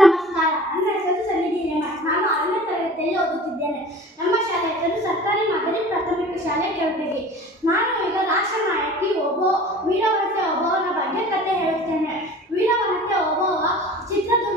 ನಮಸ್ಕಾರ. ನನ್ನ ಹೆಸರು ಸನ್ನಿಧಿ ನೇಮಠ್. ನಾನು 6ನೇ ತರಗತಿಯಲ್ಲಿ ಓದುತ್ತಿದ್ದೇನೆ. ನಮ್ಮ ಶಾಲೆ ಹೆಸರು ಸರ್ಕಾರಿ ಮಾದರಿ ಪ್ರಾಥಮಿಕ ಶಾಲೆ ಕೆಳಗೇರಿ. ನಾನು ಈಗ ರಾಷ್ಟ್ರ ನಾಯಕಿ ವೀರವನತೆ ಓಬವ್ವನ ಬಗ್ಗೆ ಕಥೆ ಹೇಳುತ್ತೇನೆ. ವೀರವನತೆ ಓಬವ್ವ ಚಿತ್ರದುರ್ಗ